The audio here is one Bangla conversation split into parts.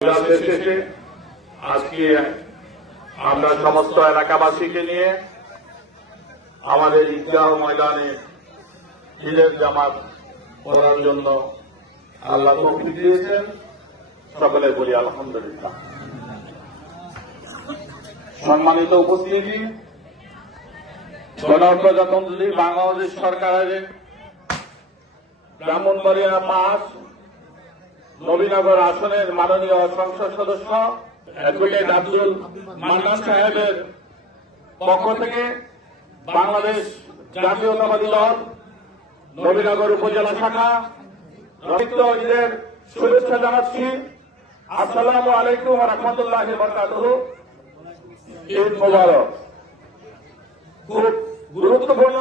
শেষে আজকে আমরা সমস্ত এলাকাবাসীকে নিয়ে আমাদের ঈদগাহ ময়দানে ঈদের জামাত পড়ার জন্য আল্লাহ তৌফিক দিয়েছেন। সকলে বলি আলহামদুলিল্লাহ। সম্মানিত উপস্থিতি, গণপ্রজাতন্ত্রী বাংলাদেশ সরকারের ব্রাহ্মণবাড়িয়া ৫ নবীনগর আসনের মাননীয় সংসদ সদস্য অ্যাডভোকেট আব্দুল মান্নান সাহেবের পক্ষ থেকে বাংলাদেশ জাতীয়তাবাদী দল নবীনগর উপজেলা শাখা রবিত্র ঈদের শুভেচ্ছা জানাচ্ছি। আসসালামু আলাইকুম ওয়া রাহমাতুল্লাহি ওয়া বারাকাতুহু। ঈদ মোবারক। খুব গুরুত্বপূর্ণ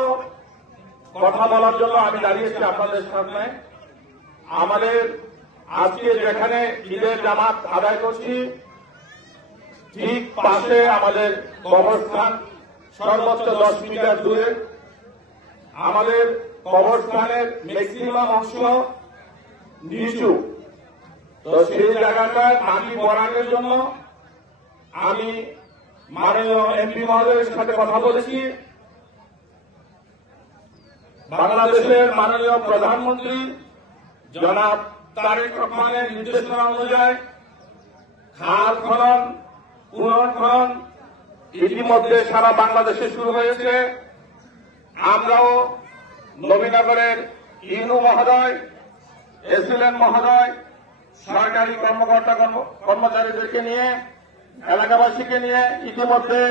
কথা বলার জন্য আমি দাঁড়িয়েছি আপনাদের সামনে। আমাদের আজকে যেখানে ঈদের জামাত আদায় করছি, ঠিক পাশে আমাদের কবরস্থান, সর্বোচ্চ 10 মিটার দূরে। আমাদের কবরস্থানের ম্যাক্সিমাম অংশ নিচু, তো সেই জায়গাটায় মাটি ভরানোর জন্য আমি মাননীয় এমপি মহোদয়ের সাথে কথা বলেছি। বাংলাদেশের মাননীয় প্রধানমন্ত্রী জনাব তারেক রহমানের নির্দেশনা অনুযায়ী খাল খনন, পুনর্খনন ইতিমধ্যে সারা বাংলাদেশে শুরু হয়েছে। আমরাও নবীনগরের ইনু মহোদয়, এসিলেন মহোদয়, সরকারি কর্মকর্তা কর্মচারীদেরকে নিয়ে, এলাকাবাসীকে নিয়ে ইতিমধ্যে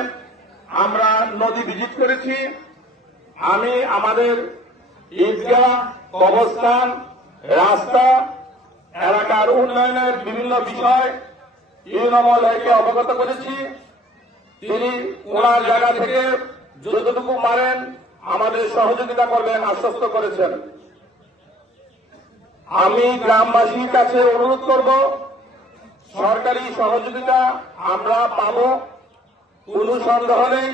আমরা নদী ভিজিট করেছি। আমি আমাদের ঈদগাহ, কবরস্থান, রাস্তা, এলাকার উন্নয়নের বিভিন্ন বিষয় ইউনো মহোদয়কে অবগত করেছি। তিনি ওনার জায়গা থেকে যতটুকু পারেন আমাদের সহযোগিতা করবেন আশ্বস্ত করেছেন। আমি গ্রামবাসীর কাছে অনুরোধ করব, সরকারি সহযোগিতা আমরা পাব, কোন সন্দেহ নেই।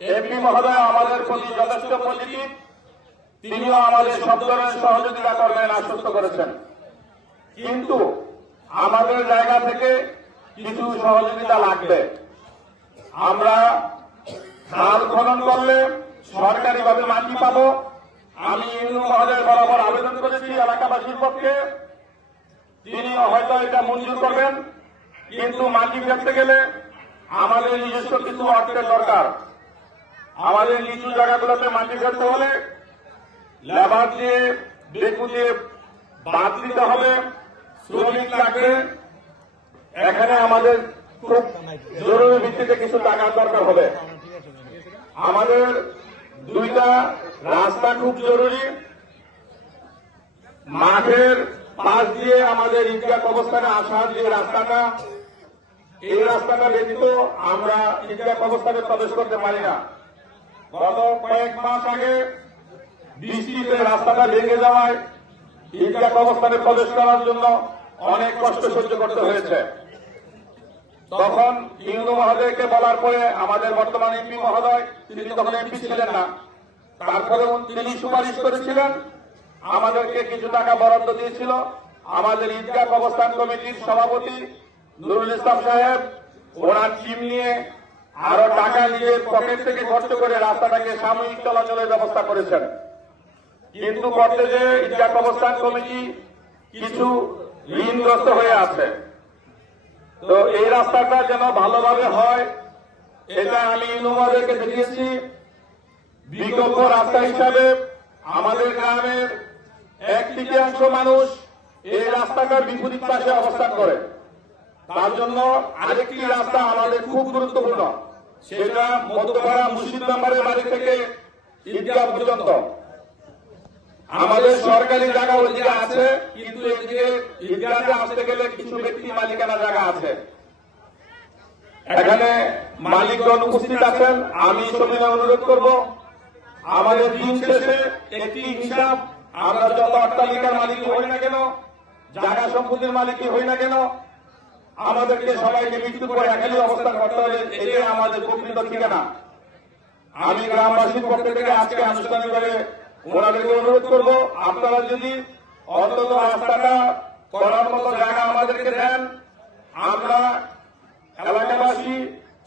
এমপি মহোদয় আমাদের প্রতি যথেষ্ট পজিটিভ, তিনিও আমাদের সব ধরনের সহযোগিতা করবেন আশ্বস্ত করেছেন। কিন্তু আমাদের জায়গা থেকে কিছু সহযোগিতা লাগবে। আমরা খাল খনন করলে সরকারিভাবে মাটি পাব। আমি ইউনো মহোদয় বরাবর আবেদন করেছি এলাকাবাসীর পক্ষে, তিনি হয়তো এটা মঞ্জুর করবেন। কিন্তু মাটি ফেলতে গেলে আমাদের নিজস্ব কিছু অর্থের দরকার। আমাদের নিচু জায়গাগুলোতে মাটি ফেলতে হলে লেবার দিয়ে, বেকু দিয়ে বাদ দিতে হবে, শ্রমিক লাগবে। এখানে আমাদের খুব জরুরি ভিত্তিতে কিছু টাকার দরকার হবে। আমাদের 2টা রাস্তা খুব জরুরি। মাঠের পাশ দিয়ে আমাদের ঈদগাহ কবরস্থানে আসার যে রাস্তাটা, এই রাস্তাটা ব্যতীত আমরা ঈদগাহ কবরস্থানে প্রবেশ করতে পারি না। গত কয়েক মাস আগে বৃষ্টিতে রাস্তাটা ভেঙে যাওয়ায় ঈদগাহ কবরস্থানে প্রবেশ করার জন্য অনেক কষ্ট সহ্য করতে হয়েছে। তখন ইউনো মহোদয়কে বলার পরে আমাদের বর্তমান এমপি মহোদয়, তিনি তখন এমপি ছিলেন না, তারপরে তিনি সুপারিশ করেছিলেন, আমাদেরকে কিছু টাকা বরাদ্দ দিয়েছিল। আমাদের ঈদগাহ কবরস্থান কমিটির সভাপতি নুরুল ইসলাম সাহেব ওনার টিম নিয়ে আরো টাকা নিজের পকেট থেকে খরচ করে রাস্তাটাকে সাময়িক চলাচলের ব্যবস্থা করেছেন। কিন্তু করতে যে ঈদগাহ কবরস্থান কমিটি কিছু ঋণগ্রস্ত হয়ে আছে। তো এই রাস্তাটা যেন ভালোভাবে হয়, এটা আমি ইউনোমাদেরকে দেখিয়েছি। বিকল্প রাস্তা হিসাবে আমাদের গ্রামের 1/3 মানুষ এই রাস্তাটার বিপরীত পাশে অবস্থান করে। তার জন্য আরেকটি রাস্তা আমাদের খুব গুরুত্বপূর্ণ, সেটা মধ্যপাড়া মুর্শিদ মেম্বারের বাড়ি থেকে ঈদগাহ পর্যন্ত। আমাদের সরকারি জায়গা ওইদিকে আছে, কিন্তু এদিকে ঈদগাহে আসতে গেলে কিছু ব্যক্তি মালিকানা জায়গা আছে। এখানে মালিকগণ উপস্থিত আছেন। আমি সবিনয় অনুরোধ করব, আমাদের দিন শেষে একটি হিসাব, আমরা যত অট্টালিকার মালিকই হই না কেন, জায়গা সম্পত্তির মালিকই হই না কেন, আমাদেরকে সবাইকে মৃত্যুর পরে একই অবস্থান করতে হবে, এটাই আমাদের প্রকৃত ঠিকানা। আমি গ্রামবাসীর পক্ষ থেকে আজকে আনুষ্ঠানিকভাবে ওনাদেরকে অনুরোধ করব, আপনারা যদি অন্তত রাস্তাটা করার মতো জায়গা আমাদেরকে দেন, আমরা এলাকাবাসী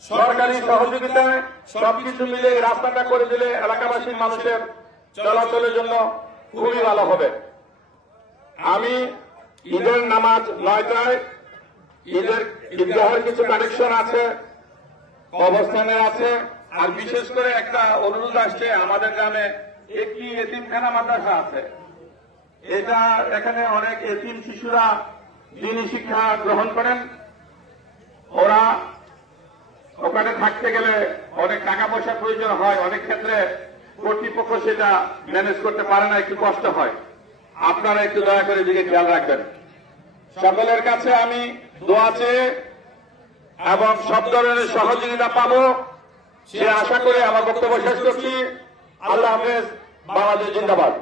সরকারি সহযোগিতায় সবকিছু মিলে এই রাস্তাটা করে দিলে এলাকাবাসীর মানুষের চলাচলের জন্য খুবই ভালো হবে। আমি ঈদের নামাজ 9টায়, ঈদগাহের কিছু কানেকশন আছে, অবস্থানে আছে, আর বিশেষ করে একটা অনুরোধ আসছে, আমাদের গ্রামে একটি এতিমখানা মাদ্রাসা আছে। এটা এখানে অনেক এতিম শিশুরা দিনী শিক্ষা গ্রহণ করেন। ওরা ওখানে থাকতে গেলে অনেক টাকা পয়সার প্রয়োজন হয়, অনেক ক্ষেত্রে কর্তৃপক্ষ সেটা ম্যানেজ করতে পারে না, একটু কষ্ট হয়। আপনারা একটু দয়া করে দিকে খেয়াল রাখবেন। সকলের কাছে আমি দোয়া চেয়ে এবং সব ধরনের সহযোগিতা পাবো সে আশা করে আমার বক্তব্য শেষ করছি। আল্লাহ হাফেজ। বাংলাদেশ জিন্দাবাদ।